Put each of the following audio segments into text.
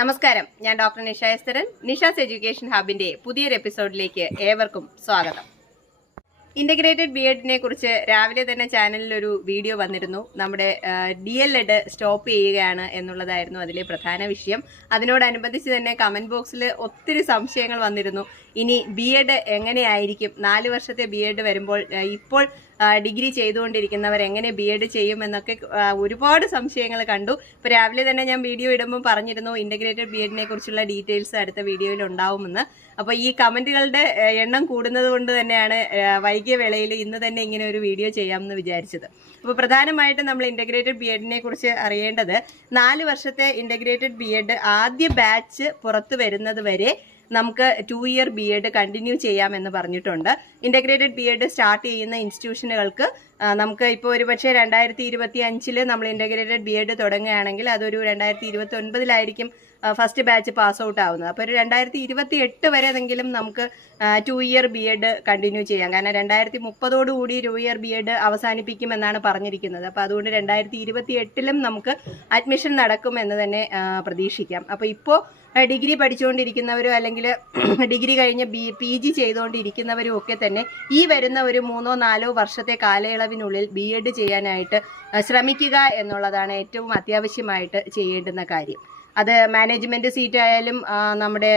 നമസ്കാരം, ഞാൻ doctor Nisha എസ്തരൻ. Nisha's education ഹബിന്റെ പുതിയൊരു എപ്പിസോഡിലേക്ക് ഏവർക്കും സ്വാഗതം. ഇന്റഗ്രേറ്റഡ് ബി.എഡിനെ കുറിച്ച് രാവിലെ തന്നെ ചാനലിൽ ഒരു വീഡിയോ വന്നിരുന്നു. നമ്മുടെ DL.Ed സ്റ്റോപ്പ് ചെയ്യുകയാണ് എന്നുള്ളതായിരുന്നു അതിലെ പ്രധാന വിഷയം. അതിനോടനുബന്ധിച്ച് തന്നെ കമന്റ് ബോക്സിൽ ഒത്തിരി സംശയങ്ങൾ വന്നിരുന്നു. ഇനി B.Ed എങ്ങനെയായിരിക്കും, 4 വർഷത്തെ B.Ed വരുമ്പോൾ ഇപ്പോൾ ഡിഗ്രി ചെയ്തുകൊണ്ടിരിക്കുന്നവർ എങ്ങനെ B.Ed ചെയ്യുമെന്നൊക്കെ ഒരുപാട് സംശയങ്ങൾ കണ്ടു. ഇപ്പോൾ രാവിലെ തന്നെ ഞാൻ വീഡിയോ ഇടുമ്പോൾ പറഞ്ഞിരുന്നു ഇന്റഗ്രേറ്റഡ് B.Edനെ കുറിച്ചുള്ള ഡീറ്റെയിൽസ് അടുത്ത വീഡിയോയിൽ ഉണ്ടാവുമെന്ന്. അപ്പോൾ ഈ കമന്റുകളുടെ എണ്ണം കൂടുന്നത് കൊണ്ട് തന്നെയാണ് വൈകിയ വേളയിൽ ഇന്ന് തന്നെ ഇങ്ങനെ ഒരു വീഡിയോ ചെയ്യാമെന്ന് വിചാരിച്ചത്. അപ്പോൾ പ്രധാനമായിട്ടും നമ്മൾ ഇന്റഗ്രേറ്റഡ് B.Edനെ കുറിച്ച് അറിയേണ്ടത് 4 വർഷത്തെ ഇന്റഗ്രേറ്റഡ് B.Ed ആദ്യ ബാച്ച് പുറത്തു വരുന്നത് വരെ നമുക്ക് 2 ഇയർ B.Ed കണ്ടിന്യൂ ചെയ്യാമെന്ന് പറഞ്ഞിട്ടുണ്ട്. ഇന്റഗ്രേറ്റഡ് B.Ed സ്റ്റാർട്ട് ചെയ്യുന്ന ഇൻസ്റ്റിറ്റ്യൂഷനുകൾക്ക് നമുക്ക് ഇപ്പോൾ ഒരു പക്ഷേ 2025 നമ്മൾ ഇന്റഗ്രേറ്റഡ് B.Ed തുടങ്ങുകയാണെങ്കിൽ അതൊരു 2029 ഫസ്റ്റ് ബാച്ച് പാസ് ഔട്ട് ആവുന്നത്. അപ്പോൾ ഒരു 2028 വരെയെങ്കിലും നമുക്ക് 2 ഇയർ B.Ed കണ്ടിന്യൂ ചെയ്യാം. കാരണം 2030 2 ഇയർ B.Ed അവസാനിപ്പിക്കുമെന്നാണ് പറഞ്ഞിരിക്കുന്നത്. അപ്പോൾ അതുകൊണ്ട് 2028 നമുക്ക് അഡ്മിഷൻ നടക്കുമെന്ന് തന്നെ പ്രതീക്ഷിക്കാം. അപ്പോൾ ഇപ്പോൾ ഡിഗ്രി പഠിച്ചുകൊണ്ടിരിക്കുന്നവരും അല്ലെങ്കിൽ ഡിഗ്രി കഴിഞ്ഞ് PG ചെയ്തുകൊണ്ടിരിക്കുന്നവരും ഒക്കെ തന്നെ ഈ വരുന്ന ഒരു 3-4 വർഷത്തെ കാലയളവിനുള്ളിൽ B.Ed ചെയ്യാനായിട്ട് ശ്രമിക്കുക എന്നുള്ളതാണ് ഏറ്റവും അത്യാവശ്യമായിട്ട് ചെയ്യേണ്ടുന്ന കാര്യം. അത് മാനേജ്മെന്റ് സീറ്റ് ആയാലും നമ്മുടെ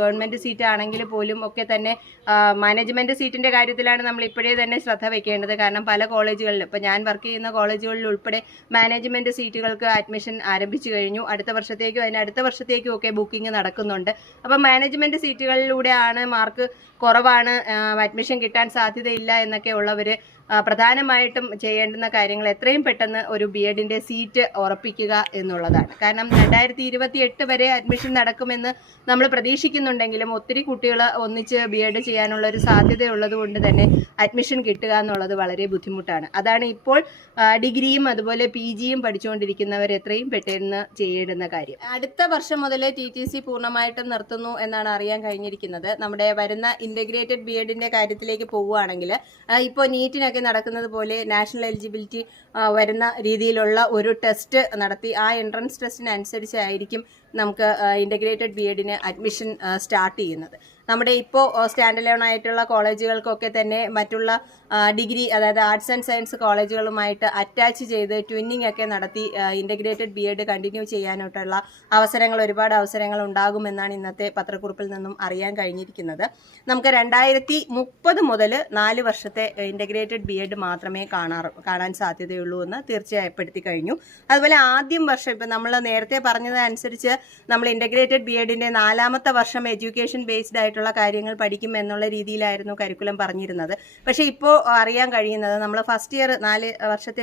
ഗവൺമെന്റ് സീറ്റ് ആണെങ്കിൽ പോലും ഒക്കെ തന്നെ മാനേജ്മെന്റ് സീറ്റിന്റെ കാര്യത്തിലാണ് നമ്മൾ ഇപ്പോഴേ തന്നെ ശ്രദ്ധ വെക്കേണ്ടത്. കാരണം പല കോളേജുകളിലും, ഇപ്പോൾ ഞാൻ വർക്ക് ചെയ്യുന്ന കോളേജുകളിൽ ഉൾപ്പെടെ മാനേജ്മെന്റ് സീറ്റുകൾക്ക് അഡ്മിഷൻ ആരംഭിച്ചു കഴിഞ്ഞു. അടുത്ത വർഷത്തേക്കും അതിനടുത്ത വർഷത്തേക്കും ഒക്കെ ബുക്കിംഗ് നടക്കുന്നുണ്ട്. അപ്പം മാനേജ്മെന്റ് സീറ്റുകളിലൂടെയാണ് മാർക്ക് കുറവാണ്, അഡ്മിഷൻ കിട്ടാൻ സാധ്യതയില്ല എന്നൊക്കെ ഉള്ളവർ പ്രധാനമായിട്ടും ചെയ്യേണ്ടുന്ന കാര്യങ്ങൾ എത്രയും പെട്ടെന്ന് ഒരു B.Edന്റെ സീറ്റ് ഉറപ്പിക്കുക എന്നുള്ളതാണ്. കാരണം 2028 വരെ അഡ്മിഷൻ നടക്കുമെന്ന് നമ്മൾ പ്രതീക്ഷിക്കുന്നുണ്ടെങ്കിലും ഒത്തിരി കുട്ടികൾ ഒന്നിച്ച് B.Ed ചെയ്യാനുള്ള ഒരു സാധ്യതയുള്ളത് കൊണ്ട് തന്നെ അഡ്മിഷൻ കിട്ടുക എന്നുള്ളത് വളരെ ബുദ്ധിമുട്ടാണ്. അതാണ് ഇപ്പോൾ ഡിഗ്രിയും അതുപോലെ PGയും പഠിച്ചുകൊണ്ടിരിക്കുന്നവർ എത്രയും പെട്ടെന്ന് ചെയ്യേണ്ടുന്ന കാര്യം. അടുത്ത വർഷം മുതൽ TTC പൂർണ്ണമായിട്ടും നിർത്തുന്നു എന്നാണ് അറിയാൻ കഴിഞ്ഞിരിക്കുന്നത്. നമ്മുടെ വരുന്ന ഇന്റഗ്രേറ്റഡ് B.Edന്റെ കാര്യത്തിലേക്ക് പോവുകയാണെങ്കിൽ ഇപ്പോൾ നീറ്റിനൊക്കെ നടക്കുന്നത് പോലെ നാഷണൽ എലിജിബിലിറ്റി വരുന്ന രീതിയിലുള്ള ഒരു ടെസ്റ്റ് നടത്തി ആ എൻട്രൻസ് ടെസ്റ്റിനനുസരിച്ചായിരിക്കും നമുക്ക് ഇന്റഗ്രേറ്റഡ് B.Edന് അഡ്മിഷൻ സ്റ്റാർട്ട് ചെയ്യുന്നത്. നമ്മുടെ ഇപ്പോൾ സ്റ്റാൻഡ് അലോൺ ആയിട്ടുള്ള കോളേജുകൾക്കൊക്കെ തന്നെ മറ്റുള്ള ഡിഗ്രി, അതായത് ആർട്സ് ആൻഡ് സയൻസ് കോളേജുകളുമായിട്ട് അറ്റാച്ച് ചെയ്ത് ട്വിന്നിങ് ഒക്കെ നടത്തി ഇന്റഗ്രേറ്റഡ് B.Ed കണ്ടിന്യൂ ചെയ്യാനായിട്ടുള്ള ഒരുപാട് അവസരങ്ങൾ ഉണ്ടാകുമെന്നാണ് ഇന്നത്തെ പത്രക്കുറിപ്പിൽ നിന്നും അറിയാൻ കഴിഞ്ഞിരിക്കുന്നത്. നമുക്ക് 2030 മുതൽ 4 വർഷത്തെ ഇന്റഗ്രേറ്റഡ് B.Ed മാത്രമേ കാണാൻ സാധ്യതയുള്ളൂ എന്ന് തീർച്ചയായപ്പെടുത്തി കഴിഞ്ഞു. അതുപോലെ ആദ്യം വർഷം, ഇപ്പം നമ്മൾ നേരത്തെ പറഞ്ഞതനുസരിച്ച് നമ്മൾ ഇന്റഗ്രേറ്റഡ് B.Edന്റെ 4ാമത്തെ വർഷം എഡ്യൂക്കേഷൻ ബേസ്ഡ് ആയിട്ടുള്ള കാര്യങ്ങൾ പഠിക്കും എന്നുള്ള രീതിയിലായിരുന്നു കരിക്കുലം പറഞ്ഞിരുന്നത്. പക്ഷേ ഇപ്പോൾ അറിയാൻ കഴിയുന്നത് നമ്മൾ ഫസ്റ്റ് ഇയർ 4 വർഷത്തെ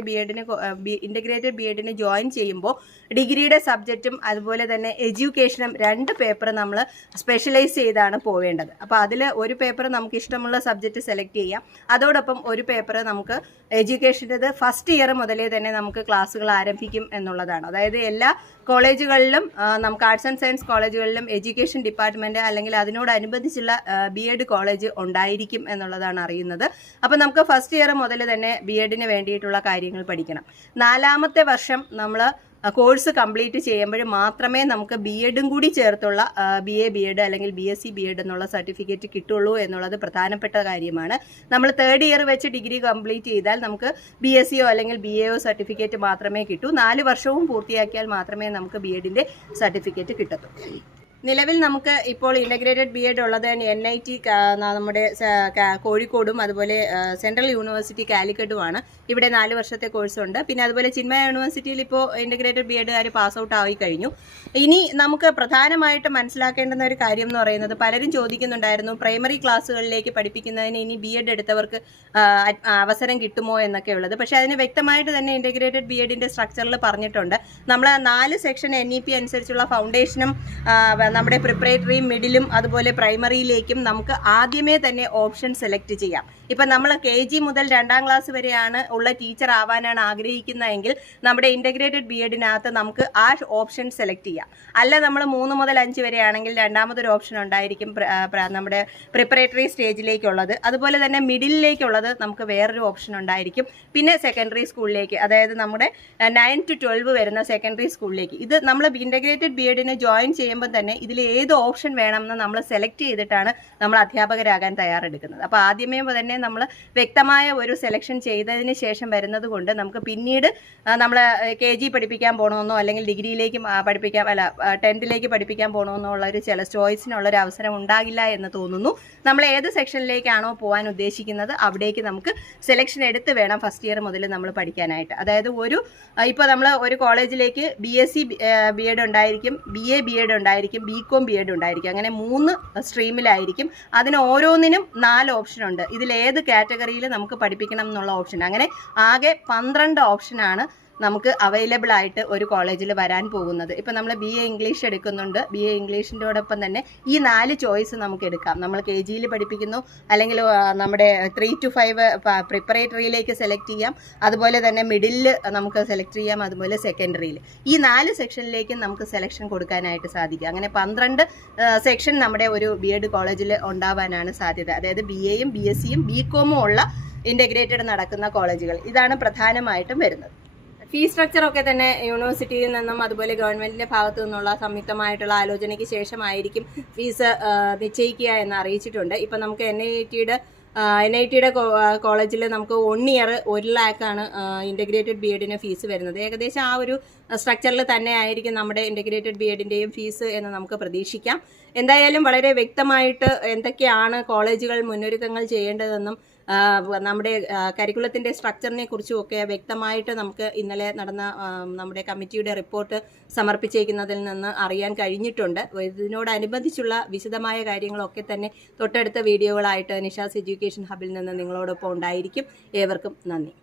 ഇന്റഗ്രേറ്റഡ് B.Edന് ജോയിൻ ചെയ്യുമ്പോൾ ഡിഗ്രിയുടെ സബ്ജക്റ്റും അതുപോലെ തന്നെ എഡ്യൂക്കേഷനും 2 പേപ്പർ നമ്മൾ സ്പെഷ്യലൈസ് ചെയ്താണ് പോവേണ്ടത്. അപ്പോൾ അതിൽ ഒരു പേപ്പർ നമുക്ക് ഇഷ്ടമുള്ള സബ്ജക്റ്റ് സെലക്ട് ചെയ്യാം. അതോടൊപ്പം ഒരു പേപ്പർ നമുക്ക് എഡ്യൂക്കേഷൻ്റെത് ഫസ്റ്റ് ഇയർ മുതലേ തന്നെ നമുക്ക് ക്ലാസ്സുകൾ ആരംഭിക്കും എന്നുള്ളതാണ്. അതായത് എല്ലാ കോളേജുകളിലും നമുക്ക് ആർട്സ് ആൻഡ് സയൻസ് കോളേജുകളിലും എഡ്യൂക്കേഷൻ ഡിപ്പാർട്ട്മെന്റ് അല്ലെങ്കിൽ അതിനോടനുബന്ധിച്ചുള്ള B.Ed കോളേജ് ഉണ്ടായിരിക്കും എന്നുള്ളതാണ് അറിയുന്നത്. അപ്പോൾ നമുക്ക് ഫസ്റ്റ് ഇയർ മുതൽ തന്നെ B.Edന് വേണ്ടിയിട്ടുള്ള കാര്യങ്ങൾ പഠിക്കണം. 4ാമത്തെ വർഷം നമ്മൾ കോഴ്സ് കംപ്ലീറ്റ് ചെയ്യുമ്പോൾ മാത്രമേ നമുക്ക് B.Edും കൂടി ചേർത്തുള്ള BA B.Ed അല്ലെങ്കിൽ BSc B.Ed എന്നുള്ള സർട്ടിഫിക്കറ്റ് കിട്ടുള്ളൂ എന്നുള്ളത് പ്രധാനപ്പെട്ട കാര്യമാണ്. നമ്മൾ 3rd ഇയർ വെച്ച് ഡിഗ്രി കംപ്ലീറ്റ് ചെയ്താൽ നമുക്ക് BScയോ അല്ലെങ്കിൽ BAയോ സർട്ടിഫിക്കറ്റ് മാത്രമേ കിട്ടൂ. 4 വർഷവും പൂർത്തിയാക്കിയാൽ മാത്രമേ നമുക്ക് B.Edന്റെ സർട്ടിഫിക്കറ്റ് കിട്ടത്തുള്ളൂ. നിലവിൽ നമുക്ക് ഇപ്പോൾ ഇന്റഗ്രേറ്റഡ് B.Ed ഉള്ളത് NIT നമ്മുടെ കോഴിക്കോടും അതുപോലെ സെൻട്രൽ യൂണിവേഴ്സിറ്റി കാലിക്കറ്റുമാണ്. ഇവിടെ 4 വർഷത്തെ കോഴ്സുണ്ട്. പിന്നെ അതുപോലെ ചിന്മയ യൂണിവേഴ്സിറ്റിയിൽ ഇപ്പോൾ ഇന്റഗ്രേറ്റഡ് B.Edകാർ പാസ് ഔട്ട് ആയി കഴിഞ്ഞു. ഇനി നമുക്ക് പ്രധാനമായിട്ട് മനസ്സിലാക്കേണ്ടുന്ന ഒരു കാര്യം എന്ന് പറയുന്നത്, പലരും ചോദിക്കുന്നുണ്ടായിരുന്നു പ്രൈമറി ക്ലാസ്സുകളിലേക്ക് പഠിപ്പിക്കുന്നതിന് ഇനി B.Ed എടുത്തവർക്ക് അവസരം കിട്ടുമോ എന്നൊക്കെ ഉള്ളത്. പക്ഷേ അതിന് വ്യക്തമായിട്ട് തന്നെ ഇന്റഗ്രേറ്റഡ് B.Edന്റെ സ്ട്രക്ചറിൽ പറഞ്ഞിട്ടുണ്ട്. നമ്മൾ 4 സെക്ഷൻ NEP അനുസരിച്ചുള്ള ഫൗണ്ടേഷനും നമ്മുടെ പ്രിപ്പറേറ്ററിയും മിഡിലും അതുപോലെ പ്രൈമറിയിലേക്കും നമുക്ക് ആദ്യമേ തന്നെ ഓപ്ഷൻ സെലക്ട് ചെയ്യാം. ഇപ്പം നമ്മൾ KG മുതൽ 2ാം ക്ലാസ് വരെയാണ് ഉള്ള ടീച്ചർ ആവാനാണ് ആഗ്രഹിക്കുന്നതെങ്കിൽ നമ്മുടെ ഇൻ്റഗ്രേറ്റഡ് BEdനകത്ത് നമുക്ക് ആ ഓപ്ഷൻ സെലക്ട് ചെയ്യാം. അല്ല നമ്മൾ 3 മുതൽ 5 വരെയാണെങ്കിൽ രണ്ടാമതൊരു ഓപ്ഷൻ ഉണ്ടായിരിക്കും നമ്മുടെ പ്രിപ്പറേറ്ററി സ്റ്റേജിലേക്കുള്ളത്. അതുപോലെ തന്നെ മിഡിലിലേക്കുള്ളത് നമുക്ക് വേറൊരു ഓപ്ഷൻ ഉണ്ടായിരിക്കും. പിന്നെ സെക്കൻഡറി സ്കൂളിലേക്ക്, അതായത് നമ്മുടെ 9 to 12 വരുന്ന സെക്കൻഡറി സ്കൂളിലേക്ക്. ഇത് നമ്മൾ ഇൻ്റഗ്രേറ്റഡ് BEdന് ജോയിൻ ചെയ്യുമ്പോൾ തന്നെ ഇതിൽ ഏത് ഓപ്ഷൻ വേണമെന്ന് നമ്മൾ സെലക്ട് ചെയ്തിട്ടാണ് നമ്മൾ അധ്യാപകരാകാൻ തയ്യാറെടുക്കുന്നത്. അപ്പോൾ ആദ്യമേ തന്നെ നമ്മൾ വ്യക്തമായ ഒരു സെലക്ഷൻ ചെയ്തതിന് ശേഷം വരുന്നത് കൊണ്ട് നമുക്ക് പിന്നീട് നമ്മൾ KG പഠിപ്പിക്കാൻ പോകണമെന്നോ അല്ലെങ്കിൽ ഡിഗ്രിയിലേക്ക് പഠിപ്പിക്കാൻ 10th പഠിപ്പിക്കാൻ പോകണമെന്നോ ഉള്ള ഒരു ചില ചോയ്സിനുള്ളൊരു അവസരം ഉണ്ടാകില്ല എന്ന് തോന്നുന്നു. നമ്മൾ ഏത് സെക്ഷനിലേക്കാണോ പോകാൻ ഉദ്ദേശിക്കുന്നത് അവിടേക്ക് നമുക്ക് സെലക്ഷൻ എടുത്ത് വേണം ഫസ്റ്റ് ഇയർ മുതൽ നമ്മൾ പഠിക്കാനായിട്ട്. അതായത് ഇപ്പോൾ നമ്മൾ ഒരു കോളേജിലേക്ക് BSc BEd ഉണ്ടായിരിക്കും, BA BEd ഉണ്ടായിരിക്കും, BCom BEd ഉണ്ടായിരിക്കും. അങ്ങനെ 3 സ്ട്രീമിലായിരിക്കും. അതിന് ഓരോന്നിനും 4 ഓപ്ഷൻ ഉണ്ട്. ഇതിലേത് കാറ്റഗറിയിൽ നമുക്ക് പഠിപ്പിക്കണം എന്നുള്ള ഓപ്ഷൻ. അങ്ങനെ ആകെ 12 ഓപ്ഷനാണ് നമുക്ക് അവൈലബിൾ ആയിട്ട് ഒരു കോളേജിൽ വരാൻ പോകുന്നത്. ഇപ്പം നമ്മൾ BA ഇംഗ്ലീഷ് എടുക്കുന്നുണ്ട്. BA ഇംഗ്ലീഷിൻ്റെയോടൊപ്പം തന്നെ ഈ 4 ചോയ്സ് നമുക്ക് എടുക്കാം. നമ്മൾ KGയിൽ പഠിപ്പിക്കുന്നു, അല്ലെങ്കിൽ നമ്മുടെ 3 to 5 പ്രിപ്പറേറ്ററിയിലേക്ക് സെലക്ട് ചെയ്യാം, അതുപോലെ തന്നെ മിഡിലിൽ നമുക്ക് സെലക്ട് ചെയ്യാം, അതുപോലെ സെക്കൻഡറിയിൽ. ഈ 4 സെക്ഷനിലേക്കും നമുക്ക് സെലക്ഷൻ കൊടുക്കാനായിട്ട് സാധിക്കും. അങ്ങനെ 12 സെക്ഷൻ നമ്മുടെ ഒരു BEd കോളേജിൽ ഉണ്ടാവാനാണ് സാധ്യത. അതായത് BAയും BScയും BComഉം ഉള്ള ഇൻ്റഗ്രേറ്റഡ് നടക്കുന്ന കോളേജുകൾ. ഇതാണ് പ്രധാനമായിട്ടും വരുന്നത്. ഫീസ് സ്ട്രക്ചർ ഒക്കെ തന്നെ യൂണിവേഴ്സിറ്റിയിൽ നിന്നും അതുപോലെ ഗവൺമെന്റിന്റെ ഭാഗത്തു നിന്നുള്ള സംയുക്തമായിട്ടുള്ള ആലോചനയ്ക്ക് ശേഷമായിരിക്കും ഫീസ് നിശ്ചയിക്കുക എന്ന് അറിയിച്ചിട്ടുണ്ട്. ഇപ്പം നമുക്ക് NITയുടെ കോളേജിൽ നമുക്ക് 1 ഇയർ 1 lakh ഇൻ്റഗ്രേറ്റഡ് BEdന് ഫീസ് വരുന്നത്. ഏകദേശം ആ ഒരു സ്ട്രക്ചറിൽ തന്നെ ആയിരിക്കും നമ്മുടെ ഇൻ്റഗ്രേറ്റഡ് BEdൻ്റെയും ഫീസ് എന്ന് നമുക്ക് പ്രതീക്ഷിക്കാം. എന്തായാലും വളരെ വ്യക്തമായിട്ട് എന്തൊക്കെയാണ് കോളേജുകൾ മുന്നൊരുക്കങ്ങൾ ചെയ്യേണ്ടതെന്നും നമ്മുടെ കരിക്കുലത്തിൻ്റെ സ്ട്രക്ചറിനെ കുറിച്ചുമൊക്കെ വ്യക്തമായിട്ട് നമുക്ക് ഇന്നലെ നടന്ന നമ്മുടെ കമ്മിറ്റിയുടെ റിപ്പോർട്ട് സമർപ്പിച്ചിരിക്കുന്നതിൽ നിന്ന് അറിയാൻ കഴിഞ്ഞിട്ടുണ്ട്. ഇതിനോടനുബന്ധിച്ചുള്ള വിശദമായ കാര്യങ്ങളൊക്കെ തന്നെ തൊട്ടടുത്ത വീഡിയോകളായിട്ട് നിഷാസ് എഡ്യൂക്കേഷൻ ഹബിൽ നിന്ന് നിങ്ങളോടൊപ്പം ഉണ്ടായിരിക്കും. ഏവർക്കും നന്ദി.